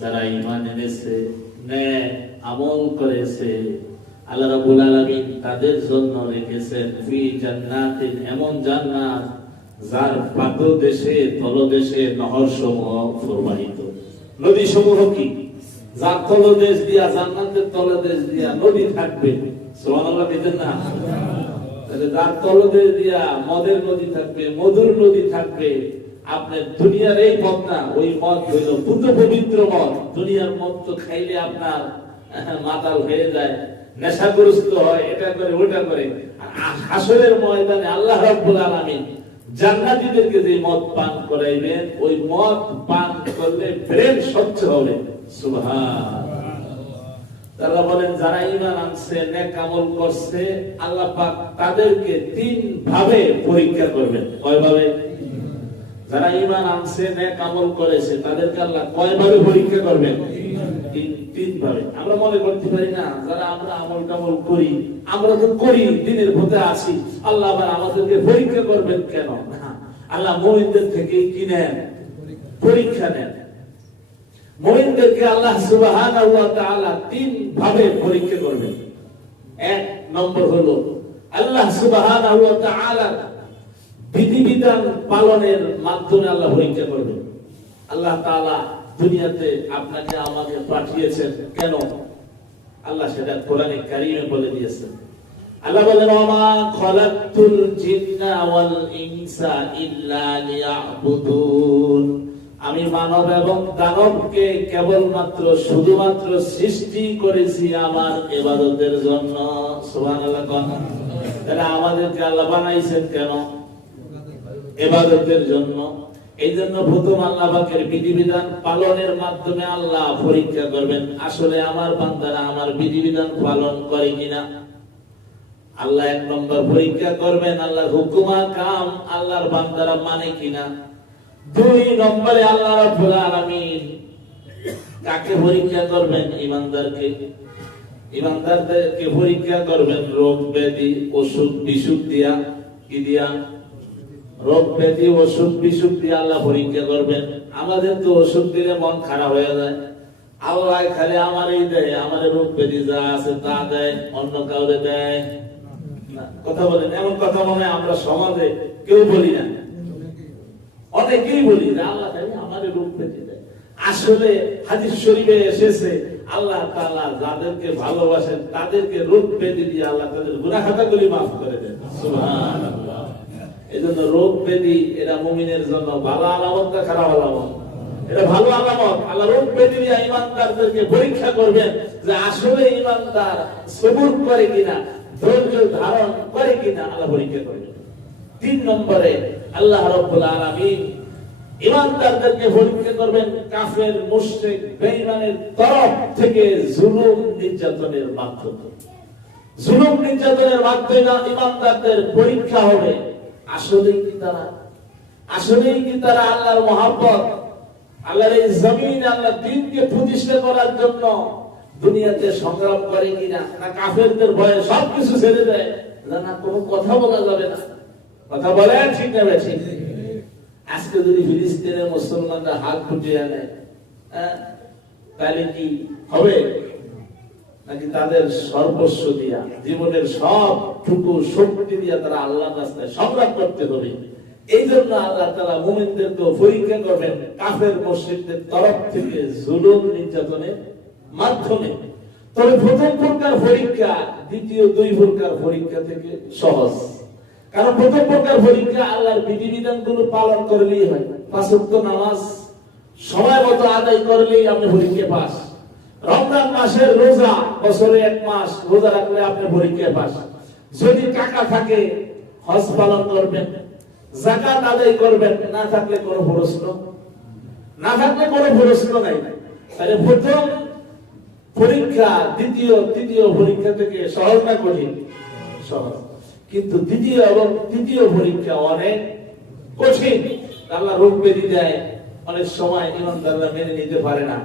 যারা ঈমান এনেছে, নেক আমল করেছে, আল্লাহ রাব্বুল আলামিন তাদের জন্য রেখেছেন ফি জান্নাতিন, এমন জান্নাত যার পাদদেশে তলদেশে নহরসমূহ প্রবাহিত। নদীসমূহ কি? যার তলদেশ দিয়া, জান্নাতের তলদেশ দিয়া নদী থাকবে। সুবহানাল্লাহ বলেন না? তাহলে যার তলদেশ দিয়া মদের নদী থাকবে, মধুর নদী থাকবে। আপনার দুনিয়ার এই মদ না, ওই মদ হইল পুত পবিত্র মদ। দুনিয়ার মদ তো খাইলে আপনার মাতাল হয়ে যায়, নেশাগ্রস্ত হয়, এটা করে ওটা করে। হাসরের ময়দানে আল্লাহ রাব্বুল আলামিন জান্নাতীদেরকে যে মদ পান করাইবেন, ওই মদ পান করলে ব্রেন স্বচ্ছ হবে। সুবহানাল্লাহ। তারা বলেন যারা ঈমান আনছে, নেক আমল করছে, আল্লাহ পাক তাদেরকে তিন ভাবে পরীক্ষা করবেন। কয় ভাবে? যারা ঈমান আনছে, নেক আমল করেছে, তাদেরকে আল্লাহ কয় ভাবে পরীক্ষা করবেন? তিন ভাবে। আমরা মনে করতে পারি না, যারা আমরা আমল টামল করি, আমরা তো করি, দিনের পথে আছি, আল্লাহ আবার আমাদেরকে পরীক্ষা করবেন কেন? আল্লাহ মুমিনদের থেকে কি নেন? পরীক্ষা নেন। মুমিনদেরকে আল্লাহ সুবহানাহু ওয়া তাআলা তিন ভাবে পরীক্ষা করবেন। এক নম্বর হলো আল্লাহ সুবহানাহু ওয়া তাআলা বিধিবিধান পালনের মাধ্যমে আল্লাহ পরীক্ষা করবেন। আল্লাহ তাআলা দুনিয়াতে আপনাকে আমাকে পাঠিয়েছেন কেন? আল্লাহ সেটা কোরআনে কারীমে বলে দিয়েছেন। আল্লাহ বলেন, ওমা খালাকতুল জিন্না ওয়াল ইনসা ইল্লা লিয়াবুদুন। আমি মানব এবং দানবকে কেবলমাত্র শুধুমাত্র সৃষ্টি করেছি আমার ইবাদতের জন্য। সুবহানাল্লাহ। তাহলে আমাদেরকে আল্লাহ বানাইছেন কেন? ইবাদতের জন্য। এই জন্য প্রথম আল্লাহ পাকের বিধিবিধান পালনের মাধ্যমে আল্লাহ পরীক্ষা করবেন, আসলে আমার বান্দারা আমার বিধিবিধান পালন করে কিনা। আল্লাহ এক নম্বর পরীক্ষা করবেন, আল্লাহর হুকুম কাম আল্লাহর বান্দারা মানে কিনা। দুই নম্বরে আল্লাহ রাব্বুল আলামিন কাকে পরীক্ষা করবেন? ঈমানদারকে। ঈমানদারদেরকে পরীক্ষা করবেন রোগ ব্যাধি অসুখ বিসুখ দিয়া। কি দিয়া? রোগ ব্যাধি অসুখ বিসুখ দিয়ে আল্লাহ পরীক্ষা করবেন। আমাদের তো অসুখ দিলে মন খারাপ হয়ে যায়। আল্লাহ খালি আমারই দেয়, আমার রোগ ব্যাধি যা আছে তা দেয়, অন্য কাউরে দেয় না। কথা বলেন, এমন কথা মনে হয় আমরা সমাজে কেউ বলি না, অনেকেই বলি যে আল্লাহ খালি আমার রোগ ব্যাধি দেয়। আসলে হাদিস শরীফে এসেছে আল্লাহ তাআলা যাদেরকে ভালোবাসেন তাদেরকে রোগ ব্যাধি দিয়ে আল্লাহ তাদের গুনাহ খাতাগুলি মাফ করে দেন। সুবহানাল্লাহ। এজন্য রোগ ব্যাধি এটা মুমিনের জন্য ভালো আলামত না খারাপ আলামত? এটা ভালো আলামত। আল্লাহ রোগ ব্যাধি দিয়ে ঈমানদারদেরকে পরীক্ষা করবেন যে আসলে ঈমানদার সবুর করে কিনা, ধৈর্য ধারণ করে কিনা, আল্লাহ পরীক্ষা করবেন। তিন নম্বরে আল্লাহ রাব্বুল আলামিন ঈমানদারদেরকে পরীক্ষা করবেন কাফের, মুশরিক, বেঈমানের তরফ থেকে জুলুম নির্যাতনের মাধ্যমে। জুলুম নির্যাতনের মাধ্যমে ঈমানদারদের পরীক্ষা হবে, আসলেই কি তারা আল্লাহর মহব্বত, আল্লাহর এই জমিন, আল্লাহর দ্বীনকে প্রতিষ্ঠা করার জন্য দুনিয়াতে সংগ্রাম করে কিনা, না কাফেরদের ভয়ে সবকিছু ছেড়ে দেয়, না কোনো কথা বলা যাবে না। কথা বলেন ঠিক না বেঠিক? আজকে যদি ফিলিস্তিনের মুসলমানরা হাত ফুটিয়ে আনে, তাহলে কি হবে? নাকি তাদের সর্বস্ব দিয়া, জীবনের সবটুকু শক্তি দিয়া তারা আল্লাহর রাস্তায় সংগ্রাম করতে হবে। এই জন্য আল্লাহ তাআলা মুমিনদেরকে পরীক্ষা করবেন কাফের মুশরিকদের তরফ থেকে জুলুম নির্যাতনের মাধ্যমে। তবে প্রথম প্রকার পরীক্ষা দ্বিতীয় দুই প্রকার পরীক্ষা থেকে সহজ। কারণ প্রথম প্রকার পরীক্ষা আল্লাহর বিধিবিধানগুলো পালন করলেই হয়। পাঁচ ওয়াক্ত নামাজ সময় মতো আদায় করলেই আপনি পরীক্ষা পাস। রমজান মাসের রোজা, বছরে এক মাস রোজা রাখলে আপনি পরীক্ষায় পাস। যদি টাকা থাকে হজ পালন করবেন, যাকাত আদায় করবেন, না থাকলে কোনো প্রশ্ন নাই। তাহলে প্রথম পরীক্ষা দ্বিতীয় তৃতীয় পরীক্ষা থেকে সহজ না কঠিন? সহজ। কিন্তু দ্বিতীয় এবং তৃতীয় পরীক্ষা অনেক কঠিন। আল্লাহ রোগ ব্যাধি দেয়, অনেক সময় ঈমানদাররা মেনে নিতে পারে না,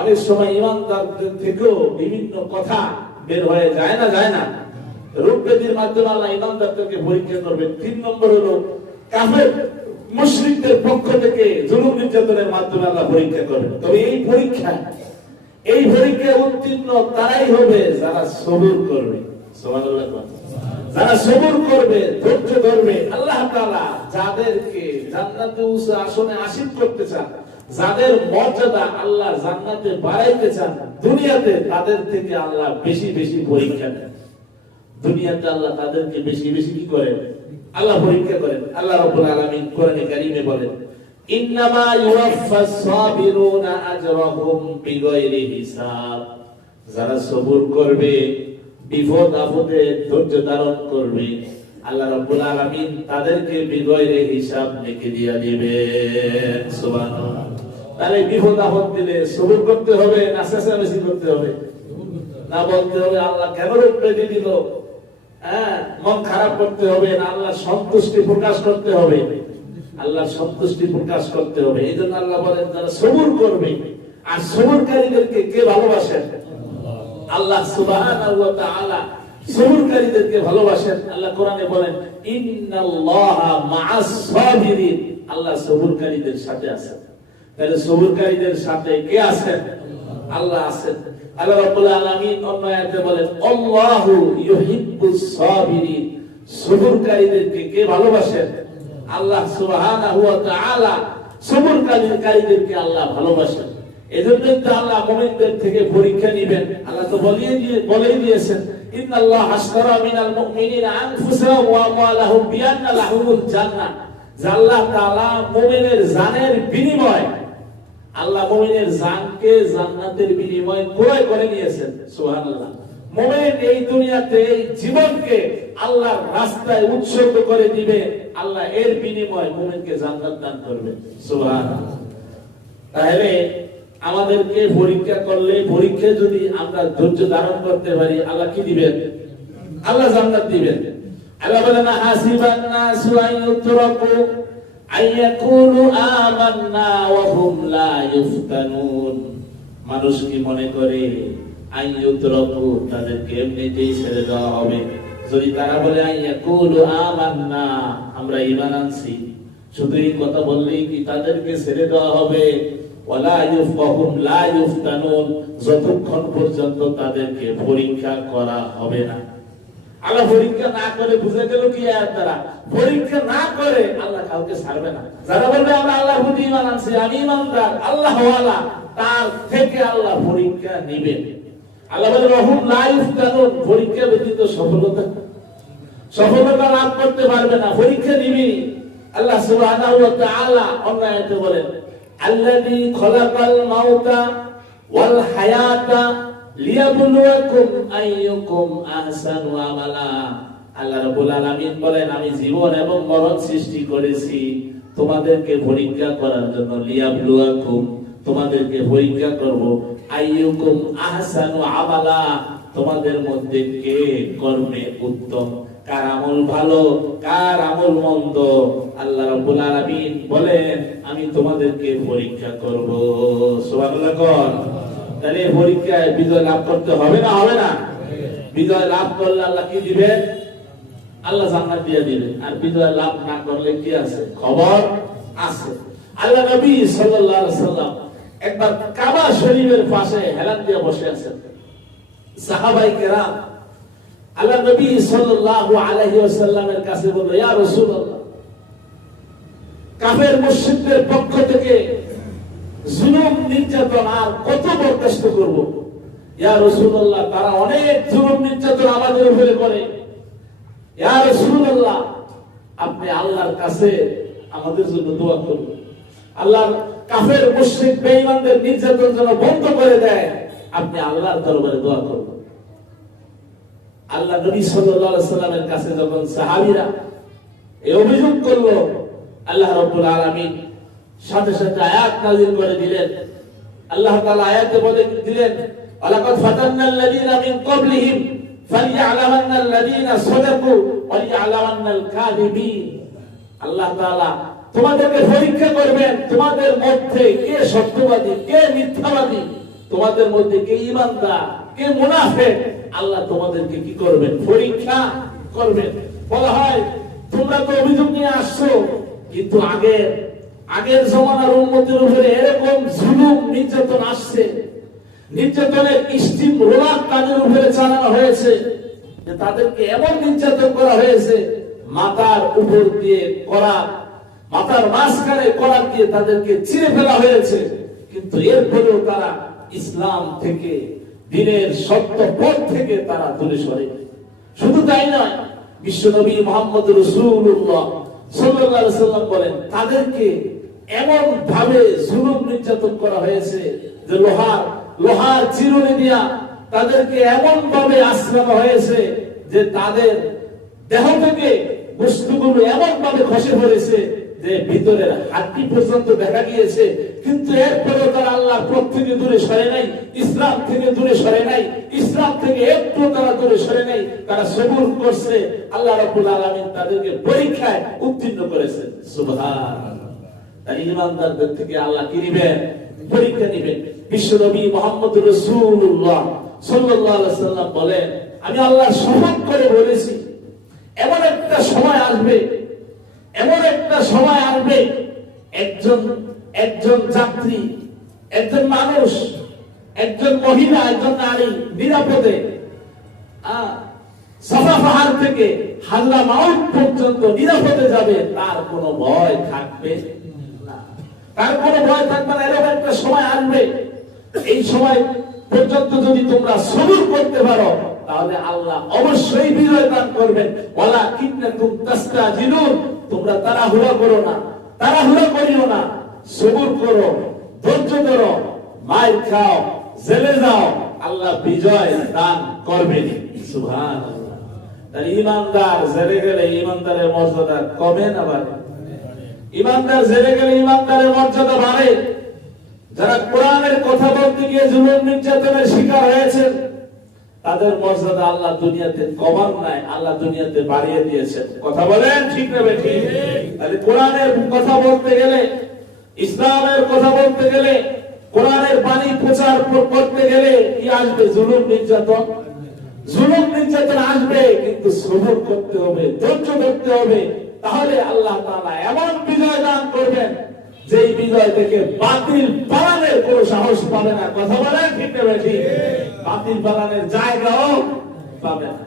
অনেক সময় ঈমানদারদের থেকেও বিভিন্ন কথা বের হয়ে যায় না। রোগ ব্যাধির মাধ্যমে আল্লাহ ঈমানদারদেরকে পরীক্ষা করবেন। তিন নম্বর হলো কাফের মুশরিকদের পক্ষ থেকে জুলুম নির্যাতনের মাধ্যমে আল্লাহ পরীক্ষা করবেন। তবে এই পরীক্ষায় উত্তীর্ণ তারাই হবে যারা সবুর করবে। সুবহানাল্লাহ। যারা সবুর করবে, ধৈর্য ধরবে। আল্লাহ তাআলা যাদেরকে জান্নাতে উচ্চ আসনে আসীন করতে চান, যাদের মর্যাদা আল্লাহ জান্নাতে বাড়াইতে চান, দুনিয়াতে তাদের থেকে আল্লাহ বেশি বেশি পরীক্ষা নেন। দুনিয়াতে আল্লাহ তাদেরকে বেশি বেশি কি করেন? আল্লাহ পরীক্ষা করেন। আল্লাহ রাব্বুল আলামিন কোরআনে কারীমে বলেন, ইন্নামা ইউওয়াফাস সাবিরুনা আজরাহুম বিগাইরি হিসাব। যারা সবুর করবে, বিপদ আপদে ধৈর্য ধারণ করবে, আল্লাহ রাব্বুল আলামিন তাদেরকে বিগাইরি হিসাব লিখে দিয়ে দিবেন। সুবহানাল্লাহ। তাহলে বিপদ আপদ দিলে সবুর করতে হবে না চেঁচামেচি করতে হবে? না বলতে হবে আল্লাহ কেন রূপে দিল, মন খারাপ করতে হবে না, আল্লাহ সন্তুষ্টি প্রকাশ করতে হবে? আল্লাহ সন্তুষ্টি প্রকাশ করতে হবে। এই জন্য আল্লাহ বলেন যারা সবুর করবে। আর সবুরকারীদেরকে কে ভালোবাসেন? আল্লাহ সুবহানাহু ওয়া তাআলা সবুরকারীদেরকে ভালোবাসেন। আল্লাহ কোরআনে বলেন, ইন্নাল্লাহা মা'আস সাবিরিন। আল্লাহ সবুরকারীদের সাথে আছেন। তাহলে সবুরকারীদের সাথে কে আছেন? আল্লাহ আছেন। আল্লাহ রাব্বুল আলামিন অন্য আয়াতে বলেন, আল্লাহু ইউহিব্বুস সাবিরিন। সবুরকারীদেরকে কে ভালোবাসেন? আল্লাহ সুবহানাহু ওয়া তাআলা সবুরকারীদেরকে আল্লাহ ভালোবাসেন। এজন্যই তো আল্লাহ মুমিনদের থেকে পরীক্ষা নেবেন। আল্লাহ তো বলেই দিয়েছেন, ইন্নাল্লাহা আশতারা মিনাল মুমিনিনা আনফুসাহুম ওয়া আমওয়ালাহুম বিআন্না লাহুমুল জান্নাহ। যে আল্লাহ তাআলা মুমিনের জানের বিনিময়, আল্লাহ মুমিনের জানকে জান্নাতের বিনিময়ে ক্রয় করে নিয়েছেন। সুবহানাল্লাহ। মুমিন এই দুনিয়াতে এই জীবনকে আল্লাহর রাস্তায় উৎসর্গ করে দিবে, আল্লাহ এর বিনিময়ে মুমিনকে জান্নাত দান করবে। সুবহানাল্লাহ। তাহলে আমাদেরকে পরীক্ষা করলে, পরীক্ষায় যদি আমরা ধৈর্য ধারণ করতে পারি, আল্লাহ কি দিবেন? আল্লাহ জান্নাত দিবেন। আল্লাহ বলেন, হাসিবান নাসু আইয়ুতরাকু আইয়াকুলু আমান্না ওয়া হুম লা ইফতানুন। মানুষ কি মনে করে আইয়ুতরাকু তাদেরকে এমনিতেই ছেড়ে দেওয়া হবে? যদি তারা বলে আইয়াকুলু আমান্না, আমরা ঈমান আনছি, শুধু এই কথা বললেই কি তাদেরকে ছেড়ে দেওয়া হবে? ওয়ালা ইউফাহুম লা ইফতানুন, যতক্ষণ পর্যন্ত তাদেরকে পরীক্ষা করা হবে না। আল্লাহ পরীক্ষা না করে, বুঝে গেল কি আয়াত দ্বারা? পরীক্ষা না করে আল্লাহ কাউকে ছাড়বে না। যারা বলবে আমরা আল্লাহর প্রতি ঈমান আনছি, আমি ঈমানদার, আল্লাহ ওয়ালা, তার থেকে আল্লাহ পরীক্ষা নেবেন। আল্লাহ বলেন ওয়াহুম লা ইফতানুন, পরীক্ষা ব্যতীত সফলতা লাভ করতে পারবে না, পরীক্ষা নিবি। আল্লাহ সুবহানাহু ওয়া তাআলা অন্য আয়াতে বলেন, আল্লাযী খলাকাল মাউতা ওয়াল হায়াতা লিয়াবলুয়াকুম আইয়ুকুম আহসানু আমালা। আল্লাহ রাব্বুল আলামিন বলেন, আমি জীবন এবং মরণ সৃষ্টি করেছি তোমাদেরকে পরীক্ষা করার জন্য। লিয়াবলুয়াকুম, তোমাদেরকে পরীক্ষা করব। আইয়ুকুম আহসানু আমালা, তোমাদের মধ্যে কে কর্মে উত্তম, কার আমল ভালো, কার আমল মন্দ। আল্লাহ রাব্বুল আলামিন বলেন, আমি তোমাদেরকে পরীক্ষা করব। সুবহানাল্লাহ। তাহলে পরীক্ষায় বিজয় লাভ করতে হবে না? হবে না? বিজয় লাভ করলে আল্লাহ কি দিবেন? আল্লাহ জান্নাত দিয়ে দিবেন। আর বিজয় লাভ না করলে কি আছে? খবর আছে। আল্লাহ নবী সাল্লাল্লাহু আলাইহি ওয়াসাল্লাম একবার কাবা শরীফের পাশে হেলান দিয়ে বসে আছেন। সাহাবায়ে কেরাম আল্লাহ নবী সাল্লাল্লাহু আলাইহি ওয়াসাল্লামের কাছে বলল, ইয়া রাসূলুল্লাহ, কাফের মুশরিকদের পক্ষ থেকে জুলুম নির্যাতন আর কত বরদাস্ত করব? ইয়া রাসূলুল্লাহ, তারা অনেক জুলুম নির্যাতন আমাদের উপরে করে। ইয়া রাসূলুল্লাহ, আপনি আল্লাহর কাছে আমাদের জন্য দোয়া করুন। আল্লাহর কাফের মুশরিক বেঈমানদের নির্যাতন যেন বন্ধ করে দেয়, আপনি আল্লাহর দরবারে দোয়া করুন। আল্লাহ নবী সাল্লাল্লাহু আলাইহি ওয়াসাল্লামের কাছে যখন সাহাবীরা এই অভিযোগ করলো, আল্লাহ রাব্বুল আলামিন সাথে সাথে আয়াত নাযিল করে দিলেন। আল্লাহ তাআলা আয়াতে বলে দিলেন, ওয়ালাকাদ ফাতান্নাল্লাযীনা মিন ক্বাবলিহিম ফালিয়া'লামান্নাল্লাযীনা সাদাকু ওয়া লিয়া'লামান্নাল কাযিবিন। আল্লাহ তাআলা তোমাদেরকে পরীক্ষা করবেন, তোমাদের মধ্যে কে সত্যবাদী, কে মিথ্যাবাদী, তোমাদের মধ্যে কে ঈমানদার, কে মুনাফিক। আল্লাহ তোমাদেরকে কি করবেন? পরীক্ষা করবেন। বলা হয়, তোমরা তো অভিযোগ নিয়ে আসছো কিন্তু আগের জমানার উম্মতের উপরে এরকম জুলুম নির্যাতন আসছে, নির্যাতনের স্টিম রোলার তাদের উপরে চালানো হয়েছে যে তাদেরকে এমন নির্যাতন করা হয়েছে, মাথার উপর দিয়ে করাত, মাথার মাঝখানে করাত দিয়ে তাদেরকে চিরে ফেলা হয়েছে। কিন্তু এরপরেও তারা ইসলাম থেকে, দ্বীনের সত্য পথ থেকে তারা দূরে সরে। শুধু তাই নয়, বিশ্বনবী মুহাম্মদ রাসূলুল্লাহ সাল্লাল্লাহু আলাইহি ওয়াসাল্লাম বলেন তাদেরকে এমন ভাবে জুলুম নির্যাতন করা হয়েছে যে লোহার চিরুনি দিয়া তাদেরকে এমন ভাবে আশ্রানো হয়েছে যে তাদের দেহ থেকে বস্তুগুলো এমন ভাবে খসে পড়েছে যে ভিতরের হাড্ডি পর্যন্ত দেখা গিয়েছে। কিন্তু এরপরেও তারা আল্লাহর পথ থেকে দূরে সরে নাই, ইসলাম থেকে দূরে সরে নাই, ইসলাম থেকে একটু তারা দূরে সরে নাই। তারা সবুর করছে, আল্লাহ রাব্বুল আলামিন তাদেরকে পরীক্ষায় উত্তীর্ণ করেছেন। সুবহানাল্লাহ। তাই ঈমানদারদের থেকে আল্লাহ কি নেবেন? পরীক্ষা নেবেন। বিশ্বনবী মুহাম্মদ রাসূলুল্লাহ সাল্লাল্লাহু আলাইহি ওয়াসাল্লাম বলেন, আমি আল্লাহর শপথ করে বলেছি, এমন একটা সময় আসবে, এমন একটা সময় আসবে, একজন যাত্রী, একজন মানুষ, একজন মহিলা, একজন নারী নিরাপদে সাফা পাহাড় থেকে হাজরা মাউত পর্যন্ত নিরাপদে যাবে, তার কোনো ভয় থাকবে না, তার কোনো ভয় থাকবে না। এরকম একটা সময় আসবে, এই সময় পর্যন্ত যদি তোমরা সবুর করতে পারো তাহলে আল্লাহ অবশ্যই বিজয় দান করবেন। ওয়ালাকিন্নাকুম তাস্তাজিলুন, তোমরা তাড়াহুড়া করো না, তাড়াহুড়া করিও না, সবুর করো, ধৈর্য ধরো, মাইর খাও, জেলে যাও, আল্লাহ বিজয় দান করবেন। সুবহানাল্লাহ। তাই ঈমানদার জেলে গেলে ঈমানদারের মর্যাদা কমে না বাড়ে? ঈমানদার জেলে গেলে ঈমানদারের মর্যাদা বাড়ে। যারা কোরআনের কথা বলতে গিয়ে জুলুম নির্যাতনের শিকার হয়েছেন তাদের মর্যাদা আল্লাহ দুনিয়াতে কমান নাই, আল্লাহ দুনিয়াতে বাড়িয়ে দিয়েছেন। কথা বলেন ঠিক না বেঠিক? তাহলে কোরআনের কথা বলতে গেলে, ইসলামের কথা বলতে গেলে, কোরআনের বাণী প্রচার করতে গেলে কি আসবে? জুলুম নির্যাতন। জুলুম নির্যাতন আসবে, কিন্তু সবর করতে হবে, ধৈর্য ধরতে হবে। তাহলে আল্লাহ তাআলা এমন বিজয় দান করবেন যেই বিজয় থেকে বাতিল পালানোর কোনো সাহস পাবে না। কথা বলেন ঠিক না বেঠিক? বাতিল পালানোর জায়গাও পাবে না।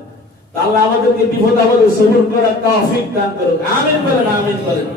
আল্লাহ আমাদেরকে বিপদ আপদে সবর করার তৌফিক দান করুন। আমিন বলেন, আমিন বলেন।